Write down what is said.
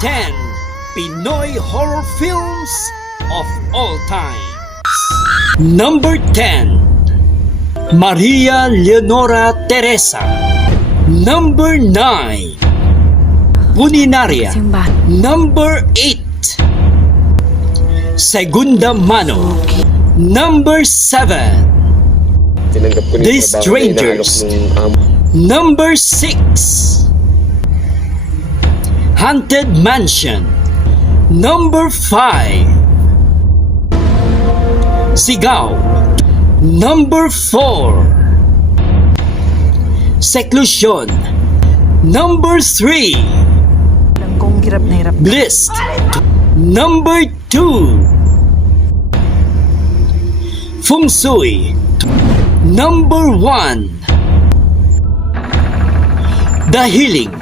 10 Pinoy horror films of all time. Number 10, Maria Leonora Teresa. Number 9, Puninaria. Number 8, Segunda Mano. Number 7, Tinanggap ko The yung trabaho na Strangers. inaalok nung amo. Number 6, Haunted Mansion. Number 5, Sigaw. Number 4, Seclusion. Number 3, Alam kong hirap na hirap. Bliss. Number 2, Feng Shui. Number 1, The Healing.